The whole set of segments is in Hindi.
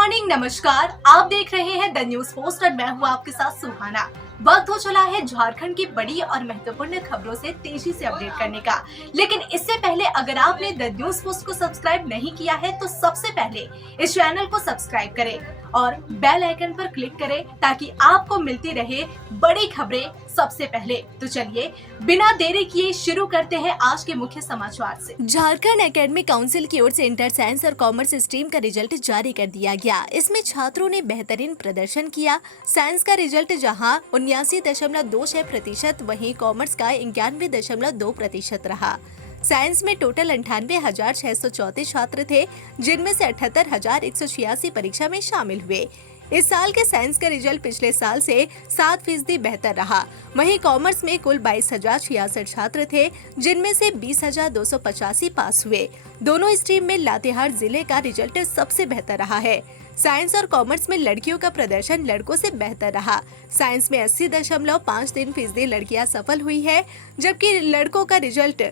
मॉर्निंग, नमस्कार। आप देख रहे हैं द न्यूज पोस्ट और मैं हूँ आपके साथ सुहाना। वक्त हो चला है झारखंड की बड़ी और महत्वपूर्ण खबरों से तेजी से अपडेट करने का। लेकिन इससे पहले अगर आपने द न्यूज पोस्ट को सब्सक्राइब नहीं किया है तो सबसे पहले इस चैनल को सब्सक्राइब करें और बेल आइकन पर क्लिक करें ताकि आपको मिलती रहे बड़ी खबरें सबसे पहले। तो चलिए बिना देरी किए शुरू करते हैं आज के मुख्य समाचार से। झारखंड एकेडमिक काउंसिल की ओर से इंटर साइंस और कॉमर्स स्ट्रीम का रिजल्ट जारी कर दिया गया। इसमें छात्रों ने बेहतरीन प्रदर्शन किया। साइंस का रिजल्ट जहां 79.26% वहीं कॉमर्स का 91.2% रहा। साइंस में टोटल 98,634 छात्र थे, जिनमें से 78,186 परीक्षा में शामिल हुए। इस साल के साइंस का रिजल्ट पिछले साल से 7% बेहतर रहा। वहीं कॉमर्स में कुल 22,066 छात्र थे, जिनमें से 20,285 पास हुए। दोनों स्ट्रीम में लातेहार जिले का रिजल्ट सबसे बेहतर रहा है। साइंस और कॉमर्स में लड़कियों का प्रदर्शन लड़कों से बेहतर रहा। साइंस में 80.53% लड़कियां सफल हुई है, जबकि लड़कों का रिजल्ट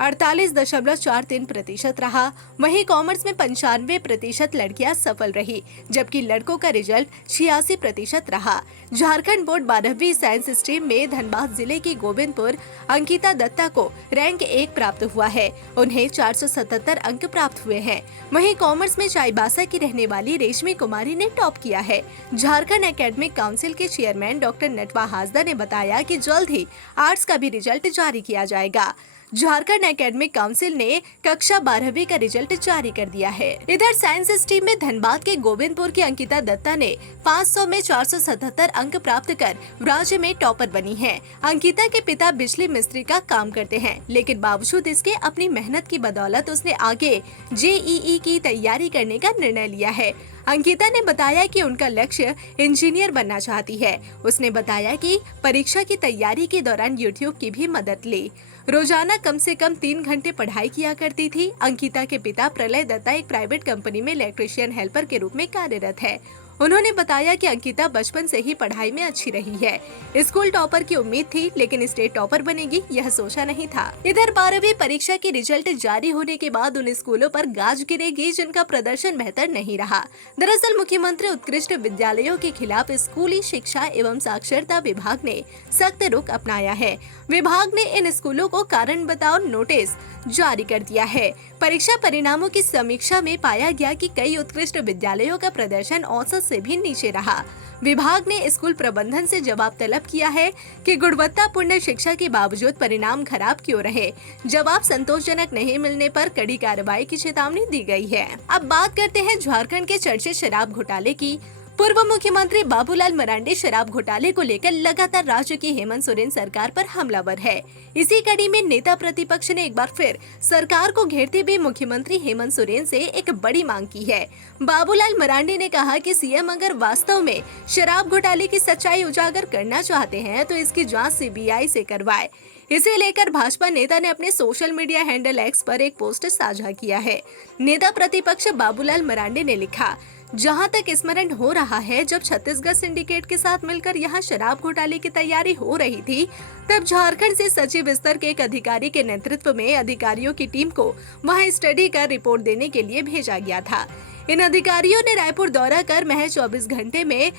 48.43% रहा। वहीं कॉमर्स में 95% लड़कियां सफल रही, जबकि लड़कों का रिजल्ट 86% रहा। झारखंड बोर्ड 12वीं साइंस स्ट्रीम में धनबाद जिले की गोविंदपुर अंकिता दत्ता को रैंक 1 प्राप्त हुआ है। उन्हें 477 अंक प्राप्त हुए हैं। वहीं कॉमर्स में चाईबासा की रहने वाली रेशमी कुमारी ने टॉप किया है। झारखंड एकेडमिक काउंसिल के चेयरमैन डॉक्टर नटवा हासदा ने बताया कि जल्द ही आर्ट्स का भी रिजल्ट जारी किया जाएगा। झारखंड एकेडमिक काउंसिल ने कक्षा 12वीं का रिजल्ट जारी कर दिया है। इधर साइंस स्ट्रीम में धनबाद के गोविंदपुर की अंकिता दत्ता ने 500 में 477 अंक प्राप्त कर राज्य में टॉपर बनी है। अंकिता के पिता बिजली मिस्त्री का काम करते हैं, लेकिन बावजूद इसके अपनी मेहनत की बदौलत उसने आगे जेईई की तैयारी करने का निर्णय लिया है। अंकिता ने बताया कि उनका लक्ष्य इंजीनियर बनना चाहती है। उसने बताया कि परीक्षा की तैयारी के दौरान यूट्यूब की भी मदद ली। रोजाना कम से कम 3 घंटे पढ़ाई किया करती थी। अंकिता के पिता प्रलय दत्ता एक प्राइवेट कंपनी में इलेक्ट्रीशियन हेल्पर के रूप में कार्यरत है। उन्होंने बताया कि अंकिता बचपन से ही पढ़ाई में अच्छी रही है। स्कूल टॉपर की उम्मीद थी, लेकिन स्टेट टॉपर बनेगी यह सोचा नहीं था। इधर 12वीं परीक्षा की रिजल्ट जारी होने के बाद उन स्कूलों पर गाज गिरेगी जिनका प्रदर्शन बेहतर नहीं रहा। दरअसल मुख्यमंत्री उत्कृष्ट विद्यालयों के खिलाफ स्कूली शिक्षा एवं साक्षरता विभाग ने सख्त रुख अपनाया है। विभाग ने इन स्कूलों को कारण बताओ नोटिस जारी कर दिया है। परीक्षा परिणामों की समीक्षा में पाया गया कि कई उत्कृष्ट विद्यालयों का प्रदर्शन औसत से भी नीचे रहा। विभाग ने स्कूल प्रबंधन से जवाब तलब किया है कि गुणवत्तापूर्ण शिक्षा के बावजूद परिणाम खराब क्यों रहे। जवाब संतोषजनक नहीं मिलने पर कड़ी कार्रवाई की चेतावनी दी गई है। अब बात करते हैं झारखंड के चर्चित शराब घोटाले की। पूर्व मुख्यमंत्री बाबूलाल मरांडी शराब घोटाले को लेकर लगातार राज्य की हेमंत सोरेन सरकार पर हमलावर है। इसी कड़ी में नेता प्रतिपक्ष ने एक बार फिर सरकार को घेरते हुए मुख्यमंत्री हेमंत सोरेन से एक बड़ी मांग की है। बाबूलाल मरांडी ने कहा कि सीएम अगर वास्तव में शराब घोटाले की सच्चाई उजागर करना चाहते हैं तो इसकी जांच सीबीआई से करवाए। इसे लेकर भाजपा नेता ने अपने सोशल मीडिया हैंडल एक्स पर एक पोस्ट साझा किया है। नेता प्रतिपक्ष बाबूलाल मरांडी ने लिखा, जहां तक स्मरण हो रहा है, जब छत्तीसगढ़ सिंडिकेट के साथ मिलकर यहां शराब घोटाले की तैयारी हो रही थी, तब झारखंड से सचिव स्तर के एक अधिकारी के नेतृत्व में अधिकारियों की टीम को वहां स्टडी कर रिपोर्ट देने के लिए भेजा गया था। इन अधिकारियों ने रायपुर दौरा कर महज 24 घंटे में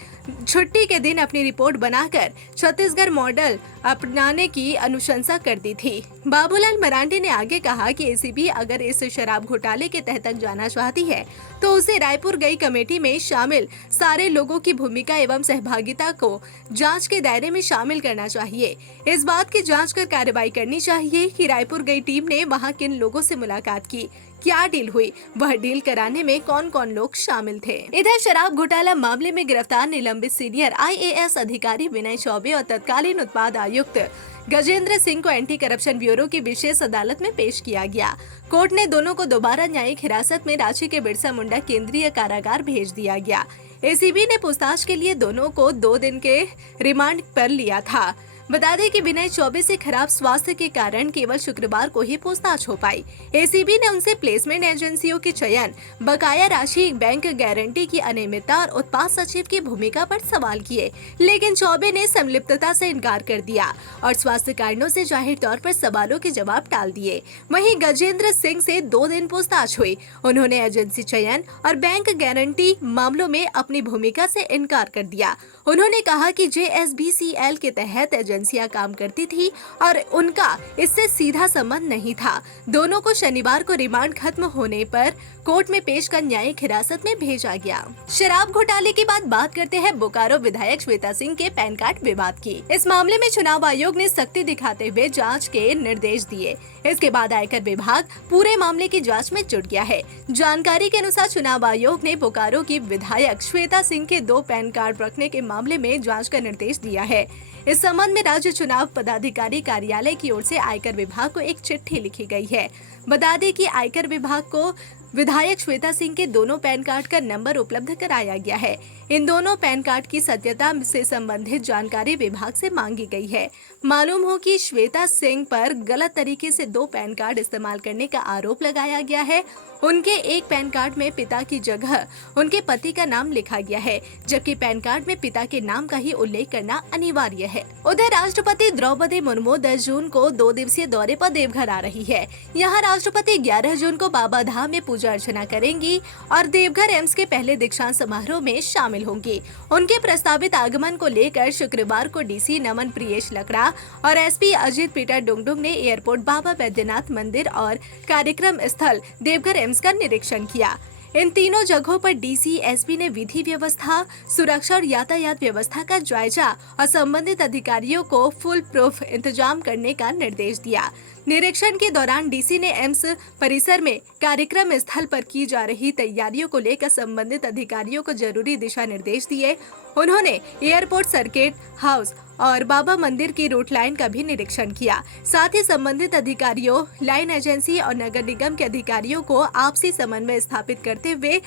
छुट्टी के दिन अपनी रिपोर्ट बनाकर छत्तीसगढ़ मॉडल अपनाने की अनुशंसा कर दी थी। बाबूलाल मरांडी ने आगे कहा कि एसीबी अगर इस शराब घोटाले के तह तक जाना चाहती है तो उसे रायपुर गई कमेटी में शामिल सारे लोगों की भूमिका एवं सहभागिता को जांच के दायरे में शामिल करना चाहिए। इस बात की जांच कर कार्रवाई करनी चाहिए कि रायपुर गई टीम ने वहां किन लोगों से मुलाकात की, क्या डील हुई, वह डील कराने में कौन कौन लोग शामिल थे। इधर शराब घोटाला मामले में गिरफ्तार निलंबित सीनियर आईएएस अधिकारी विनय चौबे और तत्कालीन उत्पाद आयुक्त गजेंद्र सिंह को एंटी करप्शन ब्यूरो की विशेष अदालत में पेश किया गया। कोर्ट ने दोनों को दोबारा न्यायिक हिरासत में रांची के बिरसा मुंडा केंद्रीय कारागार भेज दिया गया। एसीबी ने पूछताछ के लिए दोनों को 2 दिन के रिमांड पर लिया था। बता दें कि विनय चौबे से खराब स्वास्थ्य के कारण केवल शुक्रवार को ही पूछताछ हो पाई। एसीबी ने उनसे प्लेसमेंट एजेंसियों के चयन, बकाया राशि, बैंक गारंटी की अनियमितता और उत्पाद सचिव की भूमिका पर सवाल किए, लेकिन चौबे ने संलिप्तता से इनकार कर दिया और स्वास्थ्य कारणों से जाहिर तौर पर सवालों के जवाब टाल दिए। वहीं गजेंद्र सिंह से 2 दिन पूछताछ हुई। उन्होंने एजेंसी चयन और बैंक गारंटी मामलों में अपनी भूमिका से इनकार कर दिया। उन्होंने कहा कि JSBCL के तहत एजेंसियां काम करती थी और उनका इससे सीधा संबंध नहीं था। दोनों को शनिवार को रिमांड खत्म होने पर कोर्ट में पेश कर न्यायिक हिरासत में भेजा गया। शराब घोटाले के बाद बात करते हैं बोकारो विधायक श्वेता सिंह के पैन कार्ड विवाद की। इस मामले में चुनाव आयोग ने सख्ती दिखाते हुए जांच के निर्देश दिए। इसके बाद आयकर विभाग पूरे मामले की जांच में जुट गया है। जानकारी के अनुसार चुनाव आयोग ने बोकारो की विधायक श्वेता सिंह के 2 पैन कार्ड रखने के मामले में जांच का निर्देश दिया है। इस संबंध में राज्य चुनाव पदाधिकारी कार्यालय की ओर से आयकर विभाग को एक चिट्ठी लिखी गई है। बता दें कि आयकर विभाग को विधायक श्वेता सिंह के दोनों पैन कार्ड का नंबर उपलब्ध कराया गया है। इन दोनों पैन कार्ड की सत्यता से संबंधित जानकारी विभाग से मांगी गई है। मालूम हो कि श्वेता सिंह पर गलत तरीके से 2 पैन कार्ड इस्तेमाल करने का आरोप लगाया गया है। उनके एक पैन कार्ड में पिता की जगह उनके पति का नाम लिखा गया है, जबकि पैन कार्ड में पिता के नाम का ही उल्लेख करना अनिवार्य है। उधर राष्ट्रपति द्रौपदी मुर्मू 10 जून को 2 दिवसीय दौरे पर देवघर आ रही है। यहाँ राष्ट्रपति 11 जून को बाबा धाम में पूजा अर्चना करेंगी और देवघर एम्स के पहले दीक्षांत समारोह में शामिल होंगी। उनके प्रस्तावित आगमन को लेकर शुक्रवार को डीसी नमन प्रियेश लकड़ा और एसपी अजित पीटर डुंगडुंग ने एयरपोर्ट, बाबा बैद्यनाथ मंदिर और कार्यक्रम स्थल देवघर एम्स का निरीक्षण किया। इन तीनों जगहों पर डीसी, एसपी ने विधि व्यवस्था, सुरक्षा और यातायात व्यवस्था का जायजा और संबंधित अधिकारियों को फुल प्रूफ इंतजाम करने का निर्देश दिया। निरीक्षण के दौरान डीसी ने एम्स परिसर में कार्यक्रम स्थल पर की जा रही तैयारियों को लेकर संबंधित अधिकारियों को जरूरी दिशा निर्देश दिए। उन्होंने एयरपोर्ट सर्किट हाउस और बाबा मंदिर की रूट लाइन का भी निरीक्षण किया। साथ ही संबंधित अधिकारियों, लाइन एजेंसी और नगर निगम के अधिकारियों को आपसी समन्वय स्थापित करते हुए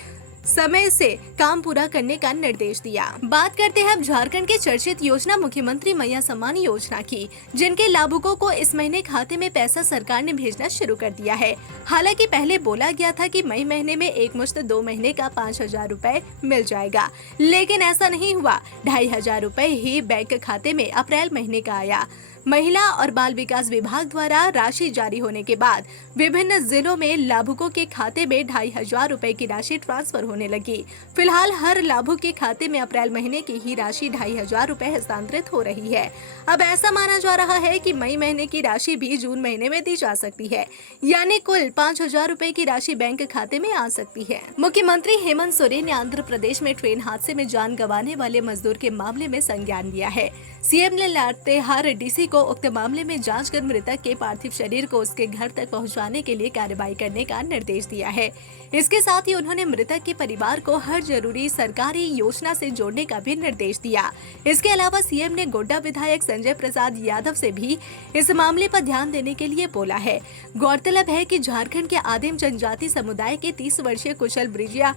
समय से काम पूरा करने का निर्देश दिया। बात करते हैं अब झारखंड के चर्चित योजना मुख्यमंत्री मैया सम्मान योजना की, जिनके लाभुकों को इस महीने खाते में पैसा सरकार ने भेजना शुरू कर दिया है। हालांकि पहले बोला गया था कि मई महीने में एक मुश्त 2 महीने का 5,000 रुपए मिल जाएगा, लेकिन ऐसा नहीं हुआ। 2,500 रुपए ही बैंक खाते में अप्रैल महीने का आया। महिला और बाल विकास विभाग द्वारा राशि जारी होने के बाद विभिन्न जिलों में लाभुकों के खाते में 2,500 रुपए की राशि ट्रांसफर होने लगी। फिलहाल हर लाभुक के खाते में अप्रैल महीने की ही राशि 2,500 रुपए हस्तांतरित हो रही है। अब ऐसा माना जा रहा है कि मई महीने की राशि भी जून महीने में दी जा सकती है, यानी कुल 5,000 रुपए की राशि बैंक खाते में आ सकती है। मुख्यमंत्री हेमंत सोरेन ने आंध्र प्रदेश में ट्रेन हादसे में जान गंवाने वाले मजदूर के मामले में संज्ञान लिया है। सीएम ने लातेहार डीसी को उक्त मामले में जांच कर मृतक के पार्थिव शरीर को उसके घर तक पहुंचाने के लिए कार्रवाई करने का निर्देश दिया है। इसके साथ ही उन्होंने मृतक के परिवार को हर जरूरी सरकारी योजना से जोड़ने का भी निर्देश दिया। इसके अलावा सीएम ने गोड्डा विधायक संजय प्रसाद यादव से भी इस मामले पर ध्यान देने के लिए बोला है। गौरतलब है कि झारखंड के आदिम जनजाति समुदाय के 30 वर्षीय कुशल ब्रिजिया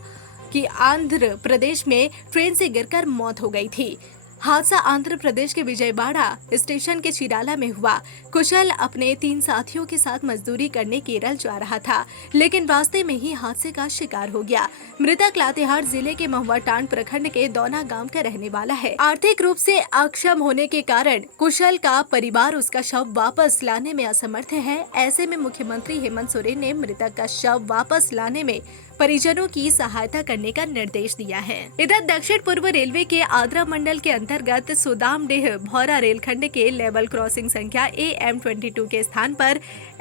की आंध्र प्रदेश में ट्रेन से गिरकर मौत हो गई थी। हादसा आंध्र प्रदेश के विजयवाड़ा स्टेशन के चिराला में हुआ। कुशल अपने 3 साथियों के साथ मजदूरी करने केरल जा रहा था, लेकिन रास्ते में ही हादसे का शिकार हो गया। मृतक लातेहार जिले के महुआटांड प्रखंड के दौना गांव का रहने वाला है। आर्थिक रूप से अक्षम होने के कारण कुशल का परिवार उसका शव वापस लाने में असमर्थ है। ऐसे में मुख्यमंत्री हेमंत सोरेन ने मृतक का शव वापस लाने में परिजनों की सहायता करने का निर्देश दिया है। इधर दक्षिण पूर्व रेलवे के आद्रा मंडल के अंतर्गत सुदामडीह भौरा रेलखंड के लेवल क्रॉसिंग संख्या AM22 के स्थान पर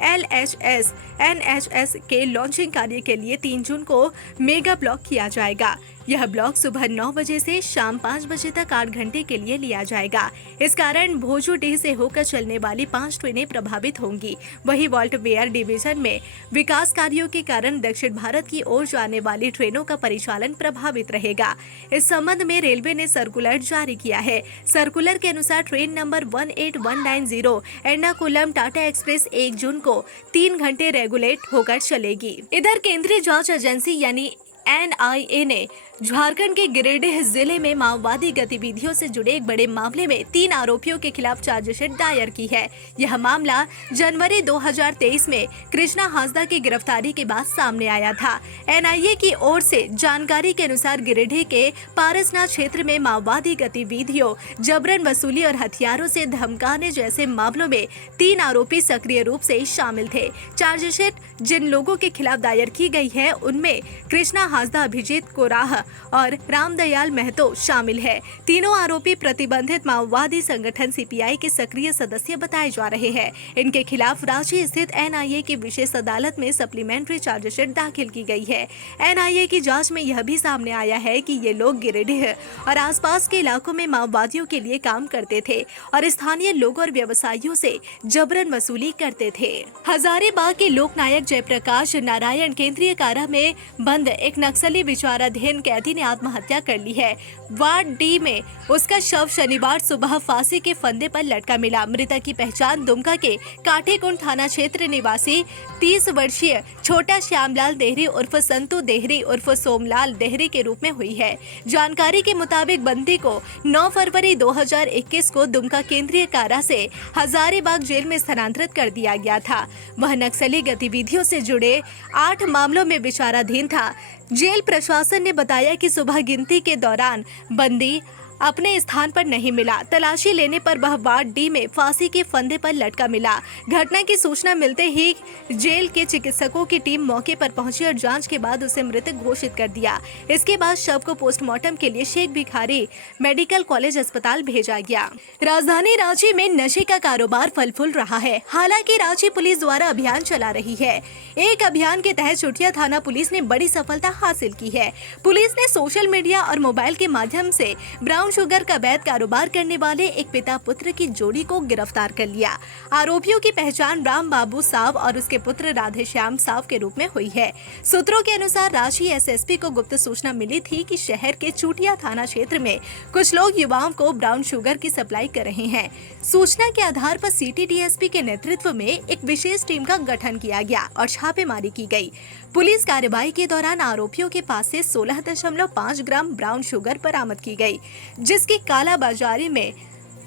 LHS NHS के लॉन्चिंग कार्य के लिए 3 जून को मेगा ब्लॉक किया जाएगा। यह ब्लॉक सुबह 9 बजे से शाम 5 बजे तक 8 घंटे के लिए लिया जाएगा। इस कारण भोजूडीह से होकर चलने वाली 5 ट्रेनें प्रभावित होंगी। वहीं वॉल्ट वेयर डिवीजन में विकास कार्यों के कारण दक्षिण भारत की ओर जाने वाली ट्रेनों का परिचालन प्रभावित रहेगा। इस संबंध में रेलवे ने सर्कुलर जारी किया है। सर्कुलर के अनुसार train number 18190 Ernakulam Tata express 1 जून को 3 घंटे रेगुलेट होकर चलेगी। इधर केंद्रीय जांच एजेंसी यानी NIA ने झारखंड के गिरिडीह जिले में माओवादी गतिविधियों से जुड़े एक बड़े मामले में 3 आरोपियों के खिलाफ चार्जशीट दायर की है। यह मामला जनवरी 2023 में कृष्णा हांसदा की गिरफ्तारी के बाद सामने आया था। एनआईए की ओर से जानकारी के अनुसार गिरिडीह के पारसनाथ क्षेत्र में माओवादी गतिविधियों, जबरन वसूली और हथियारों से धमकाने जैसे मामलों में 3 आरोपी सक्रिय रूप से शामिल थे। चार्जशीट जिन लोगों के खिलाफ दायर की गई है उनमें कृष्णा हांसदा, अभिजीत कोराह और रामदयाल महतो शामिल है। तीनों आरोपी प्रतिबंधित माओवादी संगठन सीपीआई के सक्रिय सदस्य बताए जा रहे हैं। इनके खिलाफ रांची स्थित एनआईए की विशेष अदालत में सप्लीमेंट्री चार्जशीट दाखिल की गई है। एनआईए की जांच में यह भी सामने आया है कि ये लोग गिरिडीह और आसपास के इलाकों में माओवादियों के लिए काम करते थे और स्थानीय लोगों और व्यवसायियों से जबरन वसूली करते थे। हजारीबाग के लोकनायक जयप्रकाश नारायण केंद्रीय कारा में बंद एक नक्सली विचाराधीन कैदी ने आत्महत्या कर ली है। वार्ड डी में उसका शव शनिवार सुबह फांसी के फंदे पर लटका मिला। मृतक की पहचान दुमका के काठीकुंड थाना क्षेत्र निवासी 30 वर्षीय छोटा श्यामलाल देहरी उर्फ संतू देहरी उर्फ सोमलाल देहरी के रूप में हुई है। जानकारी के मुताबिक बंदी को 9 फरवरी 2021 को दुमका केंद्रीय कारा से हजारीबाग जेल में स्थानांतरित कर दिया गया था। वह नक्सली गतिविधियों से जुड़े 8 मामलों में विचाराधीन था। जेल प्रशासन ने बताया कि सुबह गिनती के दौरान बंदी अपने स्थान पर नहीं मिला। तलाशी लेने पर वह वार्ड डी में फांसी के फंदे पर लटका मिला। घटना की सूचना मिलते ही जेल के चिकित्सकों की टीम मौके पर पहुंची और जांच के बाद उसे मृत घोषित कर दिया। इसके बाद शव को पोस्टमार्टम के लिए शेख भिखारी मेडिकल कॉलेज अस्पताल भेजा गया। राजधानी रांची में नशे का कारोबार फल फूल रहा है। हालांकि रांची पुलिस द्वारा अभियान चला रही है। एक अभियान के तहत चुटिया थाना पुलिस ने बड़ी सफलता हासिल की है। पुलिस ने सोशल मीडिया और मोबाइल के माध्यम से ब्राउन शुगर का अवैध कारोबार करने वाले एक पिता पुत्र की जोड़ी को गिरफ्तार कर लिया। आरोपियों की पहचान राम बाबू साव और उसके पुत्र राधेश्याम साव के रूप में हुई है। सूत्रों के अनुसार रांची एसएसपी को गुप्त सूचना मिली थी कि शहर के चुटिया थाना क्षेत्र में कुछ लोग युवाओं को ब्राउन शुगर की सप्लाई कर रहे हैं। सूचना के आधार पर सिटी डीएसपी के नेतृत्व में एक विशेष टीम का गठन किया गया और छापेमारी की गई। पुलिस कार्रवाई के दौरान आरोपियों के पास से 16.5 ग्राम ब्राउन शुगर बरामद की गई, जिसकी कालाबाजारी में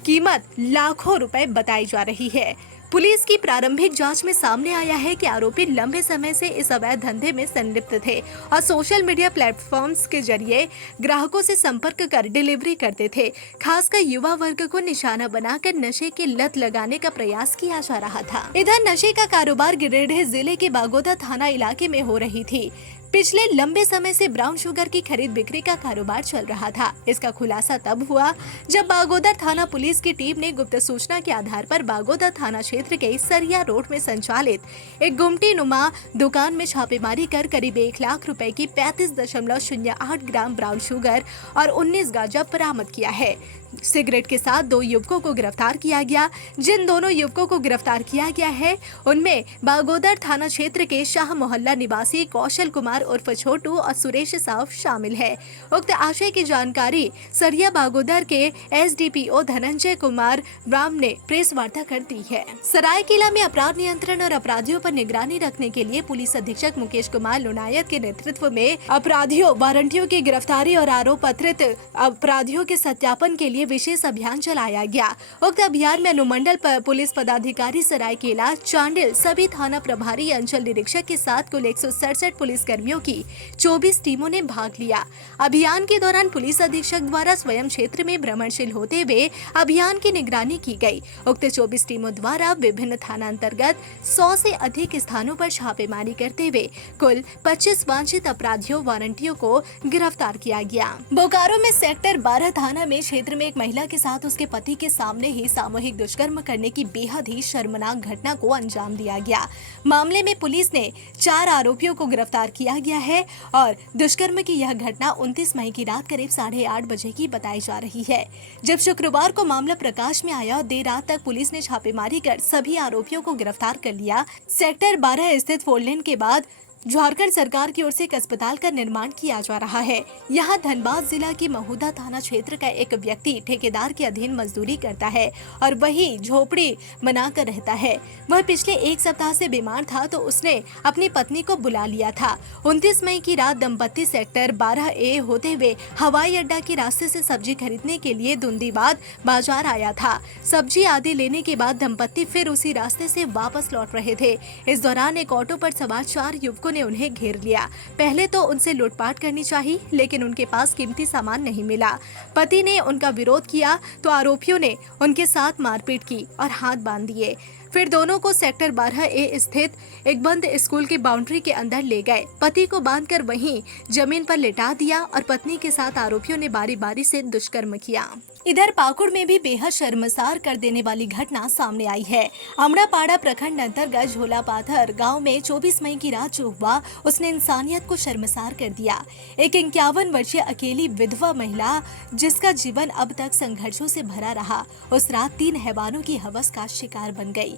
कीमत लाखों रुपए बताई जा रही है। पुलिस की प्रारंभिक जांच में सामने आया है कि आरोपी लंबे समय से इस अवैध धंधे में संलिप्त थे और सोशल मीडिया प्लेटफॉर्म्स के जरिए ग्राहकों से संपर्क कर डिलीवरी करते थे। खासकर युवा वर्ग को निशाना बनाकर नशे की लत लगाने का प्रयास किया जा रहा था। इधर नशे का कारोबार गिरिडीह जिले के बागोदा थाना इलाके में हो रही थी। पिछले लंबे समय से ब्राउन शुगर की खरीद बिक्री का कारोबार चल रहा था। इसका खुलासा तब हुआ जब बागोदर थाना पुलिस की टीम ने गुप्त सूचना के आधार पर बागोदर थाना क्षेत्र के सरिया रोड में संचालित एक गुमटी नुमा दुकान में छापेमारी कर करीब 1 लाख रुपए की 35.08 ग्राम ब्राउन शुगर और 19 गांजा बरामद किया है। सिगरेट के साथ 2 युवकों को गिरफ्तार किया गया। जिन दोनों युवकों को गिरफ्तार किया गया है उनमें बागोदर थाना क्षेत्र के शाह मोहल्ला निवासी कौशल कुमार उर्फ छोटू और सुरेश साव शामिल है। उक्त आशय की जानकारी सरिया बागोदर के एसडीपीओ धनंजय कुमार राम ने प्रेस वार्ता कर दी है। सरायकेला में अपराध नियंत्रण और अपराधियों पर निगरानी रखने के लिए पुलिस अधीक्षक मुकेश कुमार लोनायत के नेतृत्व में अपराधियों, वारंटियों की गिरफ्तारी और आरोप पत्रित अपराधियों के सत्यापन के लिए विशेष अभियान चलाया गया। उक्त अभियान में अनुमंडल पुलिस पदाधिकारी सरायकेला, चांडिल, सभी थाना प्रभारी, अंचल निरीक्षक के साथ कुल 167 पुलिस कर्मियों की 24 टीमों ने भाग लिया। अभियान के दौरान पुलिस अधीक्षक द्वारा स्वयं क्षेत्र में भ्रमणशील होते हुए अभियान की निगरानी की गई। उक्त 24 टीमों द्वारा विभिन्न थाना अंतर्गत 100 से अधिक स्थानों पर छापेमारी करते हुए कुल 25 वांछित अपराधियों, वारंटियों को गिरफ्तार किया गया। बोकारो में सेक्टर 12 थाना में क्षेत्र में एक महिला के साथ उसके पति के सामने ही सामूहिक दुष्कर्म करने की बेहद ही शर्मनाक घटना को अंजाम दिया गया। मामले में पुलिस ने 4 आरोपियों को गिरफ्तार किया गया है और दुष्कर्म की यह घटना 29 मई की रात करीब 8:30 बजे की बताई जा रही है। जब शुक्रवार को मामला प्रकाश में आया और देर रात तक पुलिस ने छापेमारी कर सभी आरोपियों को गिरफ्तार कर लिया। सेक्टर 12 स्थित 4 लेन के बाद झारखंड सरकार की ओर से एक अस्पताल का निर्माण किया जा रहा है। यहाँ धनबाद जिला की महुदा थाना क्षेत्र का एक व्यक्ति ठेकेदार के अधीन मजदूरी करता है और वही झोपड़ी बनाकर रहता है। वह पिछले एक सप्ताह से बीमार था तो उसने अपनी पत्नी को बुला लिया था। 29 मई की रात दंपत्ति सेक्टर 12A होते हुए हवाई अड्डा के रास्ते से सब्जी खरीदने के लिए दुंदीबाद बाजार आया था। सब्जी आदि लेने के बाद दंपत्ति फिर उसी रास्ते से वापस लौट रहे थे। इस दौरान एक ऑटो पर सवार 4 युवकों ने उन्हें घेर लिया। पहले तो उनसे लूटपाट करनी चाहिए, लेकिन उनके पास कीमती सामान नहीं मिला। पति ने उनका विरोध किया तो आरोपियों ने उनके साथ मारपीट की और हाथ बांध दिए। फिर दोनों को सेक्टर 12A स्थित एक बंद स्कूल की बाउंड्री के अंदर ले गए। पति को बांधकर वहीं जमीन पर लिटा दिया और पत्नी के साथ आरोपियों ने बारी बारी से दुष्कर्म किया। इधर पाकुड़ में भी बेहद शर्मसार कर देने वाली घटना सामने आई है। अमड़ापाड़ा प्रखंड अंतर्गत झोला पाथर गाँव में 24 मई की रात जो हुआ उसने इंसानियत को शर्मसार कर दिया। एक 51 वर्षीय अकेली विधवा महिला जिसका जीवन अब तक संघर्षों से भरा रहा, उस रात 3 हैवानों की हवस का शिकार बन गई।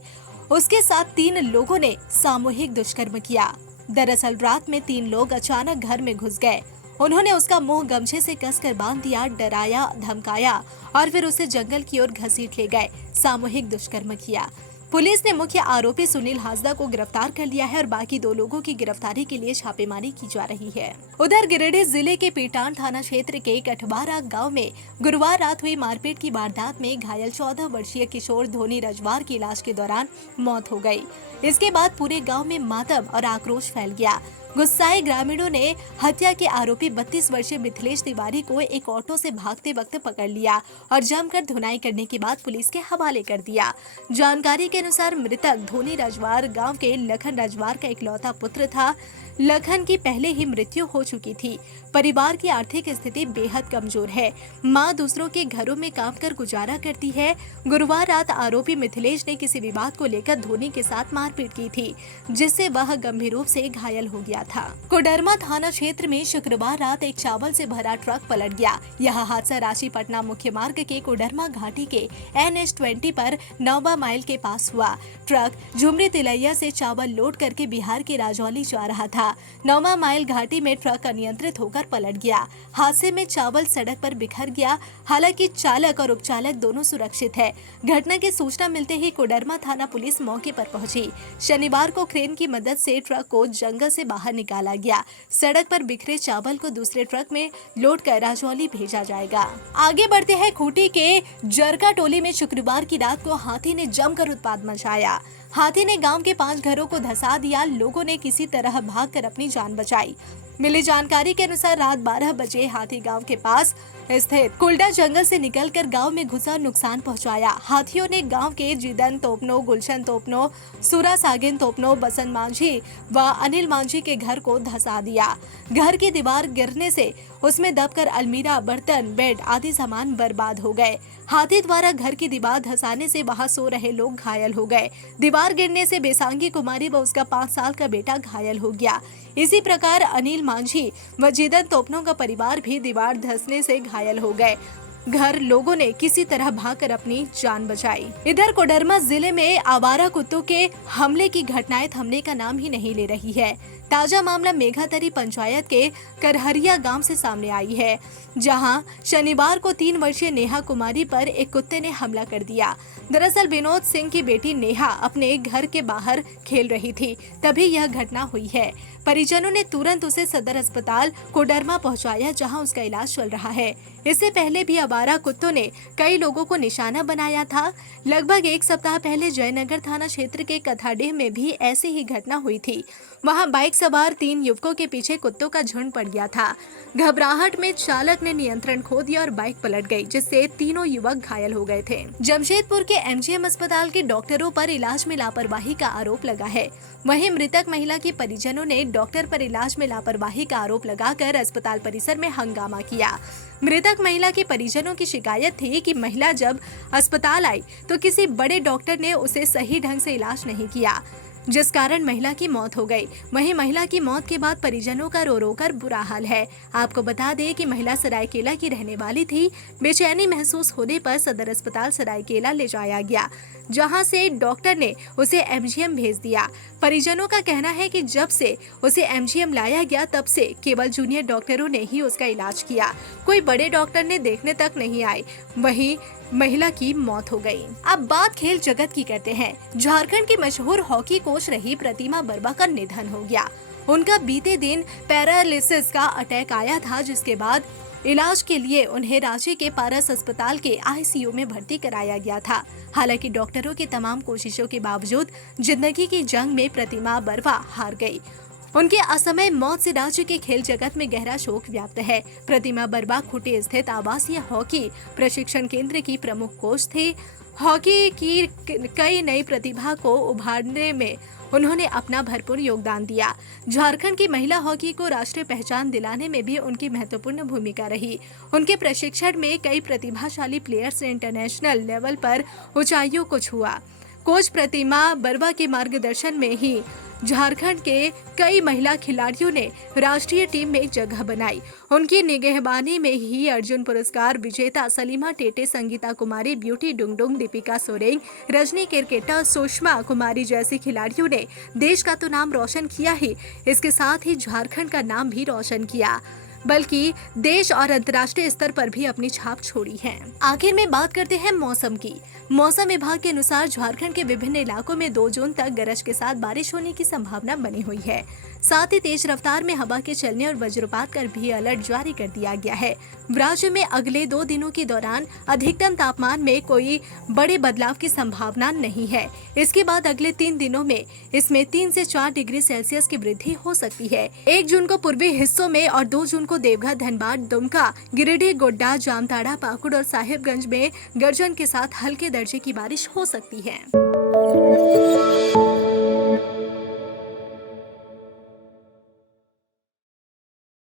उसके साथ 3 लोगों ने सामूहिक दुष्कर्म किया। दरअसल रात में 3 लोग अचानक घर में घुस गए। उन्होंने उसका मुंह गमछे से कसकर बांध दिया, डराया, धमकाया और फिर उसे जंगल की ओर घसीट ले गए। सामूहिक दुष्कर्म किया। पुलिस ने मुख्य आरोपी सुनील हाजदा को गिरफ्तार कर लिया है और बाकी 2 लोगों की गिरफ्तारी के लिए छापेमारी की जा रही है। उधर गिरिडीह जिले के पीटान थाना क्षेत्र के कठबारा गांव में गुरुवार रात हुई मारपीट की वारदात में घायल 14 वर्षीय किशोर धोनी रजवार की इलाज के दौरान मौत हो गई। इसके बाद पूरे गाँव में मातम और आक्रोश फैल गया। गुस्साए ग्रामीणों ने हत्या के आरोपी 32 वर्षीय मिथिलेश तिवारी को एक ऑटो से भागते वक्त पकड़ लिया और जमकर धुनाई करने के बाद पुलिस के हवाले कर दिया। जानकारी के अनुसार मृतक धोनी रजवार गांव के लखन रजवार का इकलौता पुत्र था। लखन की पहले ही मृत्यु हो चुकी थी। परिवार की आर्थिक स्थिति बेहद कमजोर है। मां दूसरों के घरों में काम कर गुजारा करती है। गुरुवार रात आरोपी मिथिलेश ने किसी विवाद को लेकर धोनी के साथ मारपीट की थी, जिससे वह गंभीर रूप से घायल हो गया था। कोडरमा थाना क्षेत्र में शुक्रवार रात एक चावल से भरा ट्रक पलट गया। यह हादसा रांची पटना मुख्य मार्ग के कोडरमा घाटी के NH20 पर 9वां माइल के पास हुआ। ट्रक झुमरी तिलैया से चावल लोड करके बिहार के राजौली जा रहा था। 9वां माइल घाटी में ट्रक अनियंत्रित होकर पलट गया। हादसे में चावल सड़क पर बिखर गया। हालांकि चालक और उपचालक दोनों सुरक्षित है। घटना की सूचना मिलते ही कोडरमा थाना पुलिस मौके पर पहुंची। शनिवार को क्रेन की मदद से ट्रक को जंगल से बाहर निकाला गया। सड़क पर बिखरे चावल को दूसरे ट्रक में लोड कर राजौली भेजा जाएगा। आगे बढ़ते हैं। खूंटी के जरका टोली में शुक्रवार की रात को हाथी ने जमकर उत्पात मचाया। हाथी ने गांव के 5 घरों को धंसा दिया। लोगों ने किसी तरह भागकर अपनी जान बचाई। मिली जानकारी के अनुसार रात 12 बजे हाथी गांव के पास स्थित कुलडा जंगल से निकलकर गांव में घुसा नुकसान पहुंचाया। हाथियों ने गांव के जिदन तोपनो, गुलशन तोपनो, सूरा सागिन तोपनो, बसंत मांझी व अनिल मांझी के घर को धंसा दिया। घर की दीवार गिरने से उसमें दबकर अलमीरा, बर्तन, बेड आदि सामान बर्बाद हो गए। हाथी द्वारा घर की दीवार धंसाने से वहां सो रहे लोग घायल हो गए। दीवार गिरने से बेसांगी कुमारी व उसका 5 साल का बेटा घायल हो गया। इसी प्रकार अनिल मांझी व जिदन तोपनो का परिवार भी दीवार धंसने से घायल हो गए। घर लोगों ने किसी तरह भागकर अपनी जान बचाई। इधर कोडरमा जिले में आवारा कुत्तों के हमले की घटनाएं थमने का नाम ही नहीं ले रही है। ताजा मामला मेघातरी पंचायत के करहरिया गांव से सामने आई है, जहां शनिवार को 3 वर्षीय नेहा कुमारी पर एक कुत्ते ने हमला कर दिया। दरअसल विनोद सिंह की बेटी नेहा अपने घर के बाहर खेल रही थी, तभी यह घटना हुई है। परिजनों ने तुरंत उसे सदर अस्पताल कोडरमा पहुंचाया, जहां उसका इलाज चल रहा है। इससे पहले भी आवारा कुत्तों ने कई लोगों को निशाना बनाया था। लगभग 1 सप्ताह पहले जयनगर थाना क्षेत्र के कथाडीह में भी ऐसी ही घटना हुई थी। वहां बाइक सवार 3 युवकों के पीछे कुत्तों का झुंड पड़ गया था। घबराहट में चालक ने नियंत्रण खो दिया और बाइक पलट गई, जिससे तीनों युवक घायल हो गए थे। जमशेदपुर के MGM अस्पताल के डॉक्टरों पर इलाज में लापरवाही का आरोप लगा है। वहीं मृतक महिला के परिजनों ने डॉक्टर पर इलाज में लापरवाही का आरोप लगाकर अस्पताल परिसर में हंगामा किया। मृतक महिला के परिजनों की शिकायत थी कि महिला जब अस्पताल आई तो किसी बड़े डॉक्टर ने उसे सही ढंग से इलाज नहीं किया। जिस कारण महिला की मौत हो गई। वहीं महिला की मौत के बाद परिजनों का रो रो कर बुरा हाल है। आपको बता दें कि महिला सरायकेला की रहने वाली थी। बेचैनी महसूस होने पर सदर अस्पताल सरायकेला ले जाया गया, जहां से डॉक्टर ने उसे एमजीएम भेज दिया। परिजनों का कहना है कि जब से उसे एमजीएम लाया गया तब से केवल जूनियर डॉक्टरों ने ही उसका इलाज किया, कोई बड़े डॉक्टर ने देखने तक नहीं आए। वहीं महिला की मौत हो गई। अब बात खेल जगत की करते हैं। झारखंड की मशहूर हॉकी कोच रही प्रतिमा बर्मा का निधन हो गया। उनका बीते दिन पैरालिसिस का अटैक आया था, जिसके बाद इलाज के लिए उन्हें रांची के पारस अस्पताल के आईसीयू में भर्ती कराया गया था। हालांकि डॉक्टरों की तमाम कोशिशों के बावजूद जिंदगी की जंग में प्रतिमा बर्मा हार गई। उनके असमय मौत से राज्य के खेल जगत में गहरा शोक व्याप्त है। प्रतिमा बर्मा खूंटी स्थित आवासीय हॉकी प्रशिक्षण केंद्र की प्रमुख कोच थे। हॉकी की कई नई प्रतिभा को उभारने में उन्होंने अपना भरपूर योगदान दिया। झारखंड की महिला हॉकी को राष्ट्रीय पहचान दिलाने में भी उनकी महत्वपूर्ण भूमिका रही। उनके प्रशिक्षण में कई प्रतिभाशाली प्लेयर्स ने इंटरनेशनल लेवल पर ऊंचाइयों को छुआ। कोच प्रतिमा बर्मा के मार्गदर्शन में ही झारखंड के कई महिला खिलाड़ियों ने राष्ट्रीय टीम में जगह बनाई। उनकी निगहबानी में ही अर्जुन पुरस्कार विजेता सलीमा टेटे, संगीता कुमारी, ब्यूटी डुंगडुंग, दीपिका सोरेंग, रजनी केरकेटा, सुषमा कुमारी जैसी खिलाड़ियों ने देश का तो नाम रोशन किया ही, इसके साथ ही झारखंड का नाम भी रोशन किया, बल्कि देश और अंतर्राष्ट्रीय स्तर पर भी अपनी छाप छोड़ी है। आखिर में बात करते हैं मौसम की। मौसम विभाग के अनुसार झारखंड के विभिन्न इलाकों में 2 जून तक गरज के साथ बारिश होने की संभावना बनी हुई है। साथ ही तेज रफ्तार में हवा के चलने और वज्रपात कर भी अलर्ट जारी कर दिया गया है। राज्य में अगले 2 दिनों के दौरान अधिकतम तापमान में कोई बड़े बदलाव की संभावना नहीं है। इसके बाद अगले 3 दिनों में इसमें 3 से 4 डिग्री सेल्सियस की वृद्धि हो सकती है। 1 जून को पूर्वी हिस्सों में और 2 जून को देवघर, धनबाद, दुमका, गिरिडीह, गोड्डा, जामताड़ा, पाकुड़ और साहिबगंज में गर्जन के साथ हल्के दर्जे की बारिश हो सकती है।